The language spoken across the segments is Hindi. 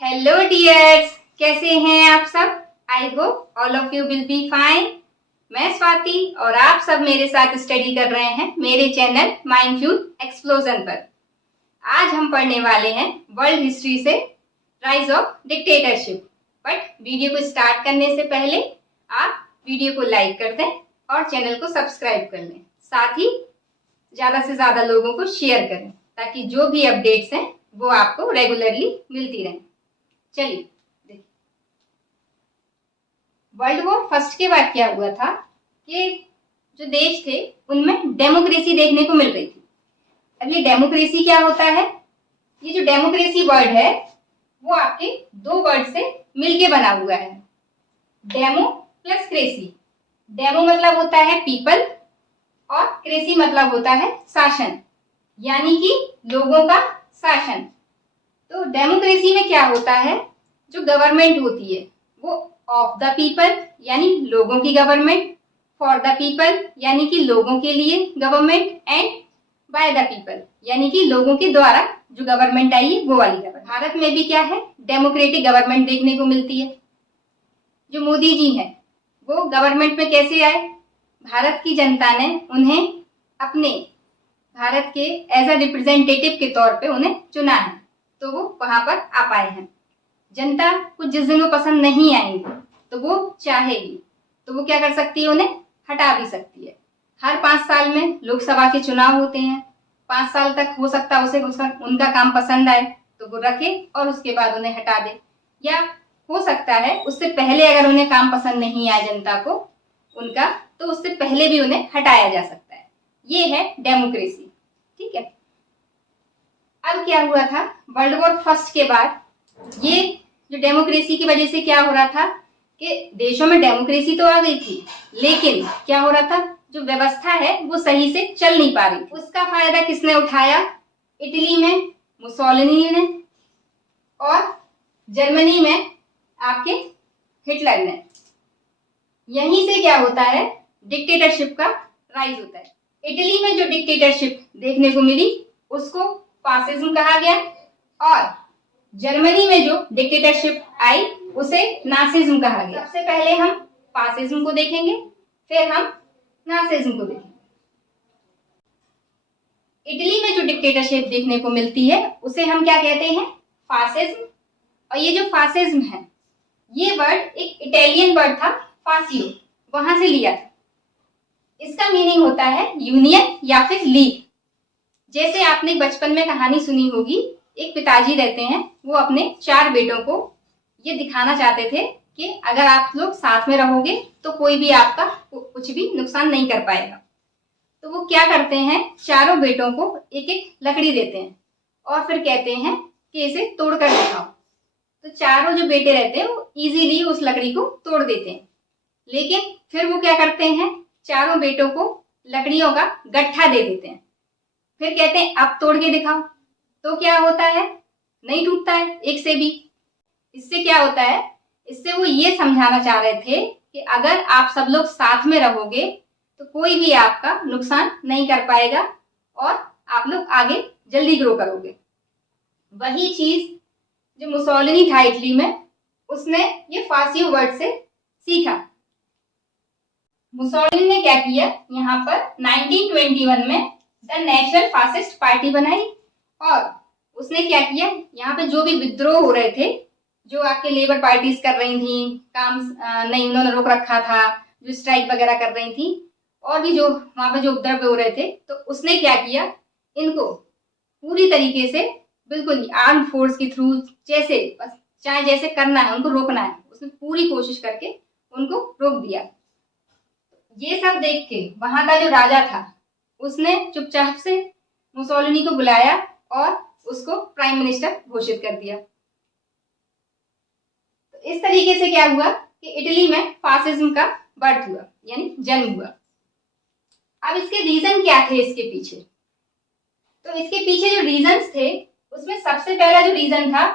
हेलो डियर्स, कैसे हैं आप सब। I hope all of you will be fine. मैं स्वाति और आप सब मेरे साथ स्टडी कर रहे हैं मेरे चैनल माइंडफ्यूल एक्सप्लोजन पर। आज हम पढ़ने वाले हैं वर्ल्ड हिस्ट्री से rise of dictatorship. But video को स्टार्ट करने से पहले आप वीडियो को लाइक कर दें और चैनल को सब्सक्राइब कर लें। साथ ही ज़्यादा से ज़्यादा लोगों को शेयर करें ताकि जो भी अपडेट्स हैं वो आपको रेगुलरली मिलती रहें। चलिए देखिए, वर्ल्ड वॉर फर्स्ट के बाद क्या हुआ था कि जो देश थे उनमें डेमोक्रेसी देखने को मिल रही थी। अब ये डेमोक्रेसी क्या होता है? ये जो डेमोक्रेसी वर्ड है वो आपके दो वर्ड से मिलके बना हुआ है, डेमो प्लस क्रेसी। डेमो मतलब होता है पीपल और क्रेसी मतलब होता है शासन, यानी कि लोगों का शासन। तो डेमोक्रेसी में क्या होता है, जो गवर्नमेंट होती है वो ऑफ द पीपल यानी लोगों की गवर्नमेंट, फॉर द पीपल यानी कि लोगों के लिए government, and by the people यानी कि लोगों के द्वारा जो गवर्नमेंट आई है वो वाली गवर्नमेंट। भारत में भी क्या है, डेमोक्रेटिक गवर्नमेंट देखने को मिलती है। जो मोदी जी हैं वो गवर्नमेंट में कैसे आए? भारत की जनता ने उन्हें अपने भारत के एज अ रिप्रेजेंटेटिव के तौर पे उन्हें चुना है, तो वो वहां पर आ पाए हैं। जनता को जिस दिन वो पसंद नहीं आएंगे तो वो चाहेगी तो वो क्या कर सकती है, उन्हें हटा भी सकती है। हर 5 साल में लोकसभा के चुनाव होते हैं। 5 साल तक हो सकता है उसे उनका काम पसंद आए तो वो रखे और उसके बाद उन्हें हटा दे, या हो सकता है उससे पहले अगर उन्हें काम पसंद नहीं आए जनता को उनका, तो उससे पहले भी उन्हें हटाया जा सकता है। ये है डेमोक्रेसी। ठीक है। अब क्या हुआ था, वर्ल्ड वॉर फर्स्ट के बाद ये जो डेमोक्रेसी की वजह से क्या हो रहा था कि देशों में डेमोक्रेसी तो आ गई थी, लेकिन क्या हो रहा था, जो व्यवस्था है वो सही से चल नहीं पा रही। उसका फायदा किसने उठाया? इटली में मुसोलिनी ने और जर्मनी में आपके हिटलर ने। यहीं से क्या होता है, डिक्टेटरशिप का राइज होता है। इटली में जो डिक्टेटरशिप देखने को मिली उसको फासिज्म कहा गया, और जर्मनी में जो डिक्टेटरशिप आई उसे नासिज्म कहा गया। सबसे पहले हम फासिज्म को देखेंगे, फिर हम नासिज्म को देखेंगे। इटली में जो डिक्टेटरशिप देखने को मिलती है उसे हम क्या कहते हैं, फासिज्म। और ये जो फासिज्म है ये वर्ड एक इटालियन वर्ड था, फासियो, वहां से लिया था। इसका मीनिंग होता है यूनियन या फिर लीग। जैसे आपने बचपन में कहानी सुनी होगी, एक पिताजी रहते हैं, वो अपने 4 बेटों को ये दिखाना चाहते थे कि अगर आप लोग साथ में रहोगे तो कोई भी आपका कुछ भी नुकसान नहीं कर पाएगा। तो वो क्या करते हैं, चारों बेटों को एक एक लकड़ी देते हैं और फिर कहते हैं कि इसे तोड़कर दिखाओ। तो चारों जो बेटे रहते हैं वो इजीली उस लकड़ी को तोड़ देते हैं, लेकिन फिर वो क्या करते हैं, चारों बेटों को लकड़ियों का गट्ठा दे देते हैं। फिर कहते हैं अब तोड़ के दिखाओ। तो क्या होता है, नहीं टूटता है एक से भी। इससे क्या होता है, इससे वो ये समझाना चाह रहे थे कि अगर आप सब लोग साथ में रहोगे तो कोई भी आपका नुकसान नहीं कर पाएगा और आप लोग आगे जल्दी ग्रो करोगे। वही चीज जो मुसोलिनी था इटली में, उसने ये फासियो वर्ड से सीखा। मुसोलिनी ने क्या किया, यहाँ पर 1921 में द नेशनल फासिस्ट पार्टी बनाई, और उसने क्या किया, यहाँ पे जो भी विद्रोह हो रहे थे, जो आपके लेबर पार्टीज कर रही थी, काम नहीं उन्होंने रोक रखा था, जो स्ट्राइक वगैरह कर रही थी, और भी जो वहां पे जो उपद्रव हो रहे थे, तो उसने क्या किया, इनको पूरी तरीके से बिल्कुल आर्म फोर्स के थ्रू चाहे जैसे करना है उनको रोकना है, उसने पूरी कोशिश करके उनको रोक दिया। ये सब देख के वहां का जो राजा था उसने चुपचाप से मुसोलिनी को बुलाया और उसको प्राइम मिनिस्टर घोषित कर दिया। तो इस तरीके से क्या हुआ कि इटली में फासिज्म का बर्थ हुआ, यानी जन्म हुआ। अब इसके रीजन क्या थे इसके पीछे? तो इसके पीछे जो रीजंस थे उसमें सबसे पहला जो रीजन था,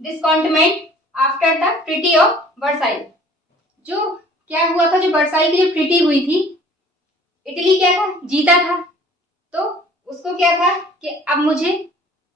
discontentment after the treaty of Versailles. जो क्या हुआ था, जो वर्साई की जो ट्रीटी हुई थी, इटली क्या था, जीता था, तो उसको क्या था कि अब मुझे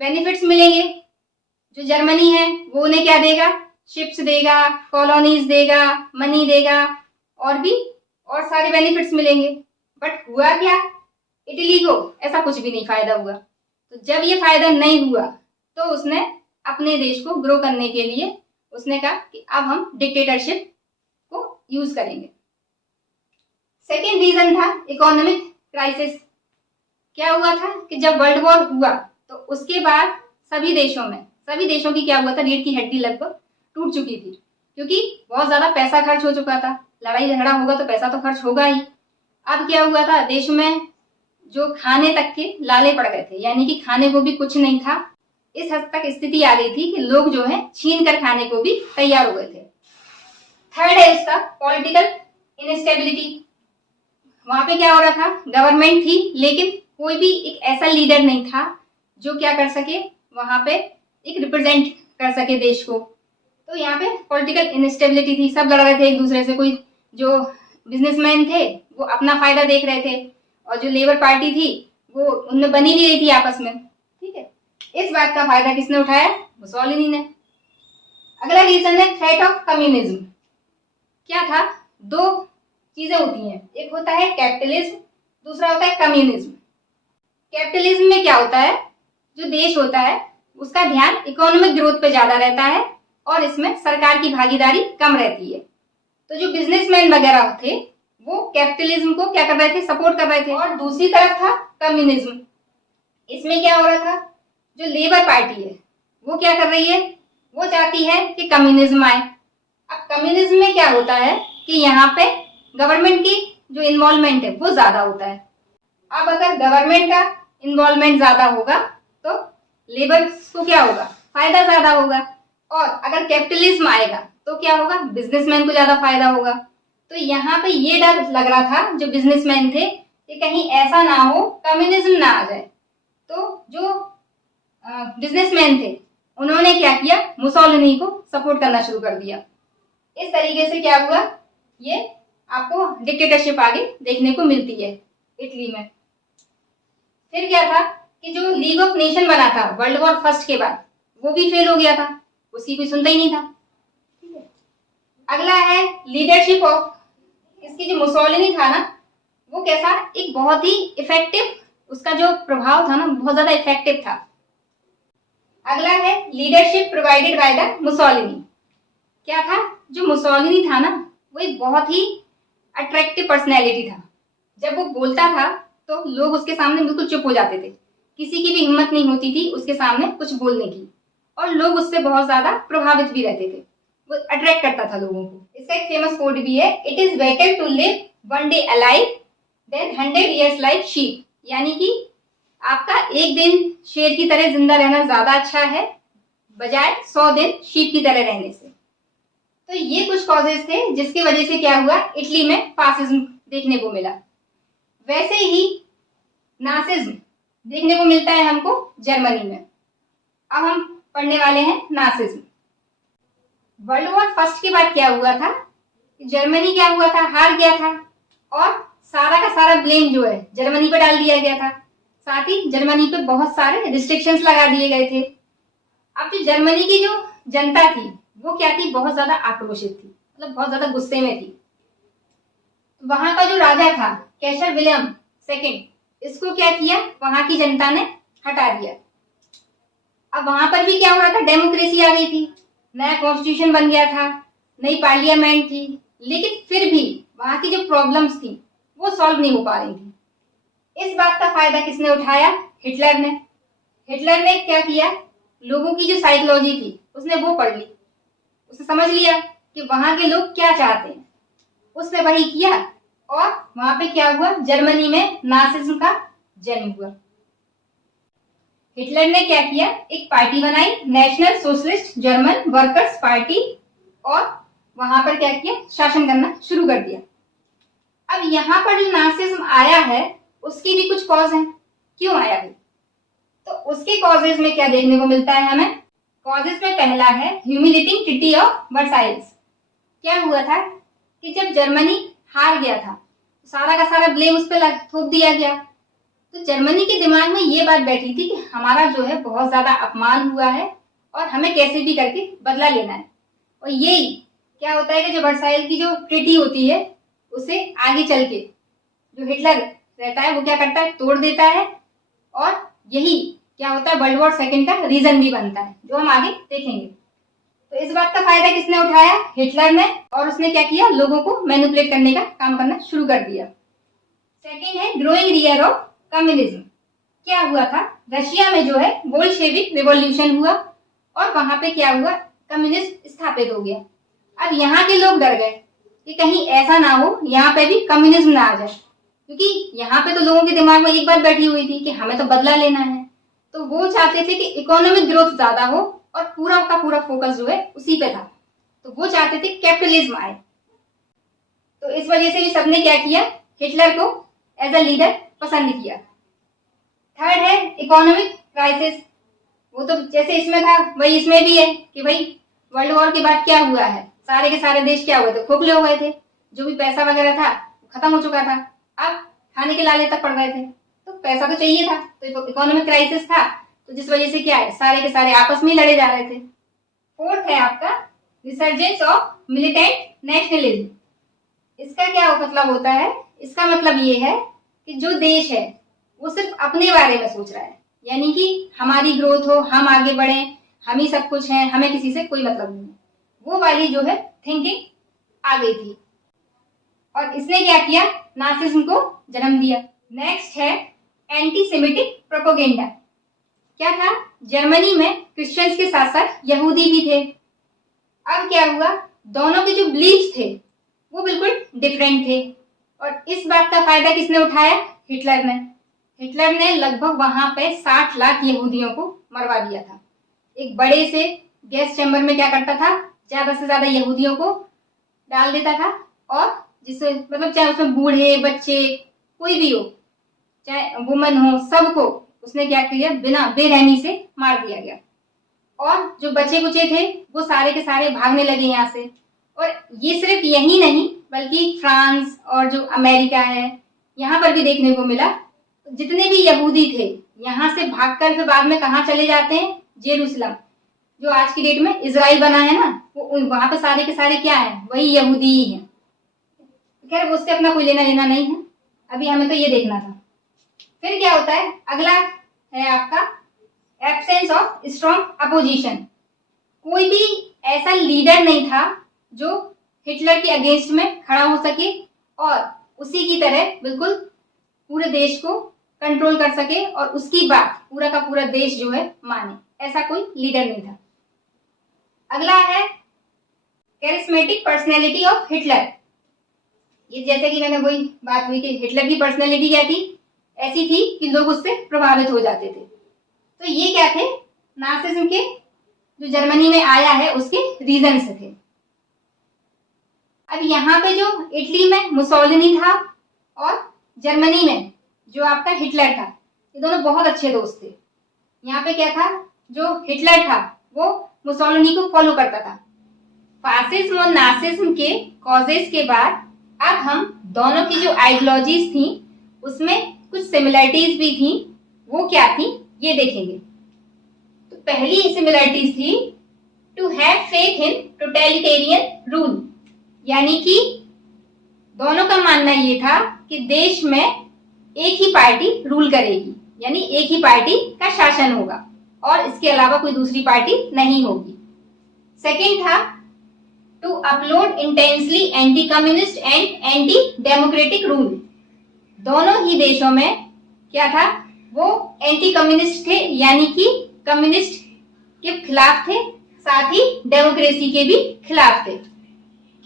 बेनिफिट्स मिलेंगे, जो जर्मनी है वो उन्हें क्या देगा, शिप्स देगा, कॉलोनीज देगा, मनी देगा और भी और सारे बेनिफिट्स मिलेंगे। बट हुआ क्या, इटली को ऐसा कुछ भी नहीं फायदा हुआ। तो जब ये फायदा नहीं हुआ तो उसने अपने देश को ग्रो करने के लिए उसने कहा कि अब हम डिक्टेटरशिप को यूज करेंगे। सेकेंड रीजन था इकोनॉमिक क्राइसिस। क्या हुआ था कि जब वर्ल्ड वॉर हुआ तो उसके बाद सभी देशों की क्या हुआ था, रीढ़ की हड्डी लगभग टूट चुकी थी, क्योंकि बहुत ज्यादा पैसा खर्च हो चुका था। लड़ाई झगड़ा होगा तो पैसा तो खर्च होगा ही। अब क्या हुआ था, देश में जो खाने तक के लाले पड़ गए थे, यानी कि खाने को भी कुछ नहीं था। इस हद तक स्थिति आ गई थी कि लोग जो है छीन कर खाने को भी तैयार हो गए थे। थर्ड है इसका पॉलिटिकल इनस्टेबिलिटी। वहां पे क्या हो रहा था, गवर्नमेंट थी लेकिन कोई भी एक ऐसा लीडर नहीं था जो क्या कर सके, वहां पे एक रिप्रेजेंट कर सके देश को। तो यहाँ पे पॉलिटिकल इनस्टेबिलिटी थी, सब लड़ रहे थे एक दूसरे से। कोई जो बिजनेसमैन थे वो अपना फायदा देख रहे थे और जो लेबर पार्टी थी वो उनमें बनी नहीं रही थी आपस में। ठीक है, इस बात का फायदा किसने उठाया, मुसोलिनी ने। अगला रीजन है थ्रेट ऑफ कम्युनिज्म। क्या था, दो चीजें होती हैं, एक होता है कैपिटलिज्म, दूसरा होता है कम्युनिज्म। कैपिटलिज्म में क्या होता है, जो देश होता है उसका ध्यान इकोनॉमिक ग्रोथ पे ज्यादा रहता है और इसमें सरकार की भागीदारी कम रहती है। तो जो बिजनेसमैन वगैरह थे वो कैपिटलिज्म को क्या कर रहे थे, सपोर्ट कर रहे थे। और दूसरी तरफ था कम्युनिज्म। इसमें क्या हो रहा था, जो लेबर पार्टी है वो क्या कर रही है, वो चाहती है कि कम्युनिज्म आए। अब कम्युनिज्म में क्या होता है कि यहाँ पे गवर्नमेंट की जो इन्वॉल्वमेंट है वो ज्यादा होता है। अब अगर गवर्नमेंट का इन्वॉल्वमेंट ज्यादा होगा तो लेबर को क्या होगा, फायदा ज्यादा होगा। और अगर कैपिटलिज्म आएगा तो क्या होगा, बिजनेसमैन को ज्यादा फायदा होगा। तो यहाँ पे ये डर लग रहा था जो बिजनेसमैन थे कि कहीं ऐसा ना हो कम्युनिज्म ना आ जाए। तो जो बिजनेसमैन थे उन्होंने क्या किया, मुसोलिनी को सपोर्ट करना शुरू कर दिया। इस तरीके से क्या हुआ, ये आपको डिक्टेटरशिप आगे देखने को मिलती है इटली में। फिर क्या था कि जो लीग ऑफ नेशन बना था वर्ल्ड वॉर फर्स्ट के बाद वो भी फेल हो गया था, उसकी कोई सुनता ही नहीं था। अगला है लीडरशिप ऑफ, इसकी जो मुसोलिनी था ना वो कैसा, एक बहुत ही इफेक्टिव, उसका जो प्रभाव था ना बहुत ज्यादा इफेक्टिव था। अगला है leadership provided by the Mussolini. क्या था, जो मुसोलिनी था ना वो एक बहुत ही अट्रैक्टिव पर्सनैलिटी था। जब वो बोलता था तो लोग उसके सामने बिल्कुल चुप हो जाते थे, किसी की भी हिम्मत नहीं होती थी उसके सामने कुछ बोलने की, और लोग उससे बहुत ज्यादा प्रभावित भी रहते थे। वो अट्रैक्ट करता था लोगों को। इसका एक फेमस कोट भी है, it is better to live one day alive than 100 years like sheep. यानी कि आपका एक दिन शेर की तरह जिंदा रहना ज्यादा अच्छा है बजाय 100 दिन शीप की तरह रहने से। तो ये कुछ कॉजेज थे जिसकी वजह से क्या हुआ, इटली में फासिज्म देखने को मिला। वैसे ही नासिज्म देखने को मिलता है हमको जर्मनी में। अब हम पढ़ने वाले हैं नासिज्म। वर्ल्ड वॉर फर्स्ट के बाद क्या हुआ था, जर्मनी क्या हुआ था, हार गया था और सारा का सारा ब्लेम जो है जर्मनी पर डाल दिया गया था। साथ ही जर्मनी पे बहुत सारे रिस्ट्रिक्शंस लगा दिए गए थे। अब जो जर्मनी की जो जनता थी वो क्या थी, बहुत ज्यादा आक्रोशित थी, मतलब बहुत ज्यादा गुस्से में थी। वहां का जो राजा था कैसर विलियम सेकंड, इसको क्या किया, वहां की जनता ने हटा दिया। अब वहां पर भी क्या हो रहा था, डेमोक्रेसी आ गई थी, नया कॉन्स्टिट्यूशन बन गया था, नई पार्लियामेंट थी, लेकिन फिर भी वहां की जो प्रॉब्लम्स थी वो सॉल्व नहीं हो पा रही थी। इस बात का फायदा किसने उठाया, हिटलर ने। हिटलर ने क्या किया, लोगों की जो साइकोलॉजी थी उसने वो पढ़ ली, उसने समझ लिया कि वहां के लोग क्या चाहते हैं, उसने वही किया और वहां पे क्या हुआ, जर्मनी में नासिज्म का जन्म हुआ। हिटलर ने क्या किया, एक पार्टी बनाई, national socialist German workers party, और वहां पर क्या किया, शासन करना शुरू कर दिया। अब यहाँ पर जो नासिज्म आया है उसकी भी कुछ कॉज हैं, क्यों आया है, तो उसके कॉजेज में क्या देखने को मिलता है हमें। कॉजेज में पहला है ह्यूमिलेटिंग ट्रीटी ऑफ वर्साइल्स। क्या हुआ था कि जब जर्मनी हार गया था, सारा का सारा ब्लेम उस पर थोप दिया गया। तो जर्मनी के दिमाग में ये बात बैठी थी कि हमारा जो है बहुत ज्यादा अपमान हुआ है और हमें कैसे भी करके बदला लेना है। और यही क्या होता है कि जो वर्साइल की जो ट्रीटी होती है उसे आगे चल के जो हिटलर रहता है वो क्या करता है, तोड़ देता है। और यही क्या होता है, वर्ल्ड वॉर सेकेंड का रीजन भी बनता है, जो हम आगे देखेंगे। तो इस बात का फायदा किसने उठाया, हिटलर ने। और उसने क्या किया, लोगों को मैनिपुलेट करने का काम करना शुरू कर दिया। सेकेंड है ग्रोइंग रियर ऑफ कम्युनिज्म। क्या हुआ था, रशिया में जो है बोल्शेविक रिवॉल्यूशन हुआ और वहां पे क्या हुआ, कम्युनिस्ट स्थापित हो गया। अब यहाँ के लोग डर गए कि कहीं ऐसा ना हो यहाँ पे भी कम्युनिज्म ना आ जाए, क्योंकि यहाँ पे तो लोगों के दिमाग में एक बात बैठी हुई थी कि हमें तो बदला लेना है। तो वो चाहते थे कि इकोनॉमिक ग्रोथ ज्यादा हो और पूरा का पूरा फोकस जो है उसी पे था। तो वो चाहते थे कैपिटलिज्म आए। तो इस वजह से भी सबने क्या किया, हिटलर को एज अ लीडर पसंद किया। थर्ड है इकोनॉमिक क्राइसिस। वो तो जैसे इसमें था वही इसमें भी है कि भाई वर्ल्ड वॉर के बाद क्या हुआ है, सारे के सारे देश क्या हुए थे, खोखले हो गए थे। जो भी पैसा वगैरह था खत्म हो चुका था। अब खाने के लाले तक पड़ गए थे, तो पैसा तो चाहिए था। तो इकोनॉमिक क्राइसिस था, तो जिस वजह से क्या है, सारे के सारे आपस में लड़े जा रहे थे। फोर्थ है आपका रिसर्जेंस ऑफ मिलिटेंट नेशनलिज्म। इसका क्या मतलब होता है, इसका मतलब ये है कि जो देश है वो सिर्फ अपने बारे में सोच रहा है, यानी कि हमारी ग्रोथ हो, हम आगे बढ़े, हम ही सब कुछ हैं, हमें किसी से कोई मतलब नहीं। वो वाली जो है थिंकिंग आ गई थी और इसने क्या किया, नासिज्म को जन्म दिया। नेक्स्ट है एंटी सेमिटिक प्रोपोगेंडा। क्या था, जर्मनी में क्रिश्चियंस के साथ साथ यहूदी भी थे। अब क्या हुआ, दोनों के जो बिलीफ थे वो बिल्कुल डिफरेंट थे और इस बात का फायदा किसने उठाया, हिटलर ने। हिटलर ने लगभग वहां पे 60 लाख यहूदियों को मरवा दिया था। एक बड़े से गैस चैम्बर में क्या करता था, ज्यादा से ज्यादा यहूदियों को डाल देता था और जिससे मतलब चाहे उसमें बूढ़े बच्चे कोई भी हो, चाहे वुमन हो, सबको उसने क्या किया, बिना बेरहमी से मार दिया गया। और जो बच्चे कुचे थे वो सारे के सारे भागने लगे यहाँ से। और ये सिर्फ यही नहीं बल्कि फ्रांस और जो अमेरिका है यहाँ पर भी देखने को मिला। जितने भी यहूदी थे यहाँ से भागकर फिर बाद में कहाँ चले जाते हैं, जेरूसलम, जो आज की डेट में इजराइल बना है ना, वो वहां पे सारे के सारे क्या है, वही यहूदी ही है। खैर उससे अपना कोई लेना देना नहीं है, अभी हमें तो ये देखना था। फिर क्या होता है, अगला है आपका एब्सेंस ऑफ स्ट्रॉन्ग अपोजिशन। कोई भी ऐसा लीडर नहीं था जो हिटलर के अगेंस्ट में खड़ा हो सके और उसी की तरह बिल्कुल पूरे देश को कंट्रोल कर सके और उसकी बात पूरा का पूरा देश जो है माने, ऐसा कोई लीडर नहीं था। अगला है कैरिस्मेटिक पर्सनैलिटी ऑफ हिटलर। ये जैसे कि मैंने वही बात हुई कि हिटलर की पर्सनैलिटी क्या थी, ऐसी थी कि लोग उससे प्रभावित हो जाते थे। तो ये क्या थे, नासिज्म के जो जर्मनी में आया है उसके रीजंस थे। अब यहाँ पे जो इटली में मुसोलिनी था और जर्मनी में जो आपका हिटलर था, ये दोनों बहुत अच्छे दोस्त थे। यहाँ पे क्या था, जो हिटलर था वो मुसोलिनी को फॉलो करता था। फासिज्म और नासिज्म के कॉजेस के बाद अब हम दोनों की जो आइडियोलॉजीज थी उसमें कुछ सिमिलरिटीज भी थी। वो क्या थी ये देखेंगे। तो पहली सिमिलरिटीज थी to have faith in totalitarian rule, यानी कि दोनों का मानना ये था कि देश में एक ही पार्टी रूल करेगी, यानी एक ही पार्टी का शासन होगा और इसके अलावा कोई दूसरी पार्टी नहीं होगी। सेकेंड था to uphold intensely anti communist and anti democratic rule. दोनों ही देशों में क्या था, वो एंटी कम्युनिस्ट थे, यानी कि कम्युनिस्ट के खिलाफ थे, साथ ही डेमोक्रेसी के भी खिलाफ थे,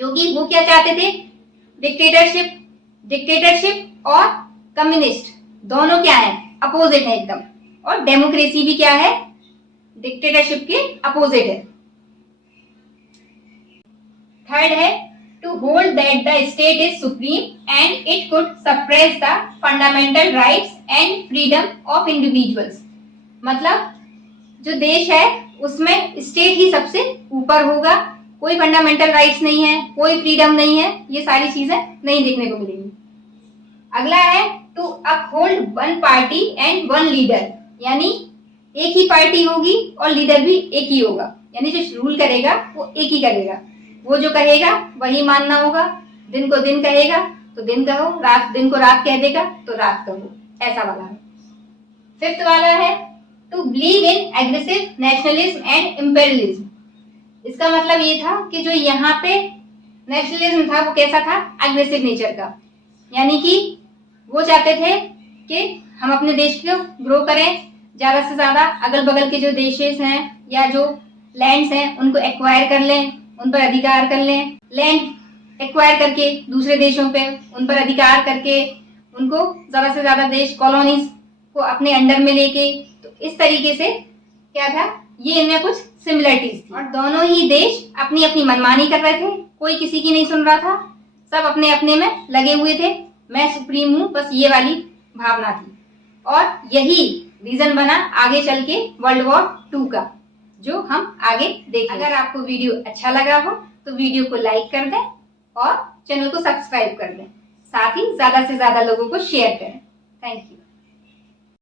क्योंकि वो क्या चाहते थे, डिक्टेटरशिप और कम्युनिस्ट दोनों क्या है, अपोजिट है एकदम। और डेमोक्रेसी भी क्या है, डिक्टेटरशिप के अपोजिट है। थर्ड है to hold that the state is supreme and it could suppress the fundamental rights and freedom of individuals. मतलब जो देश है उसमें स्टेट ही सबसे ऊपर होगा, कोई फंडामेंटल राइट्स नहीं है, कोई फ्रीडम नहीं है, ये सारी चीजें नहीं देखने को मिलेंगी। अगला है to uphold one party and one leader, यानी एक ही पार्टी होगी और लीडर भी एक ही होगा, यानी जो रूल करेगा वो एक ही करेगा। वो जो कहेगा वही मानना होगा। दिन को दिन कहेगा तो दिन कहो, दिन को रात कह देगा तो रात कहो, ऐसा वाला है। फिफ्थ वाला है to believe in aggressive nationalism and imperialism. इसका मतलब ये था कि जो यहाँ पे नेशनलिज्म था वो कैसा था, एग्रेसिव नेचर का, यानी कि वो चाहते थे कि हम अपने देश को ग्रो करें, ज्यादा से ज्यादा अगल बगल के जो देशेस हैं या जो लैंड्स हैं उनको एक्वायर कर लें, उन पर अधिकार कर लें। लैंड एक्वायर करके दूसरे देशों पे उन पर अधिकार करके उनको ज्यादा से ज्यादा देश कॉलोनीज को अपने अंडर में लेके, तो इस तरीके से क्या था, ये इनमें कुछ सिमिलरिटीज थी। और दोनों ही देश अपनी अपनी मनमानी कर रहे थे, कोई किसी की नहीं सुन रहा था, सब अपने अपने में लगे हुए थे, मैं सुप्रीम हूँ, बस ये वाली भावना थी। और यही रीजन बना आगे चल के वर्ल्ड वॉर 2 का, जो हम आगे देखें। अगर आपको वीडियो अच्छा लगा हो तो वीडियो को लाइक कर दें और चैनल को सब्सक्राइब कर दें, साथ ही ज्यादा से ज्यादा लोगों को शेयर करें। Thank you.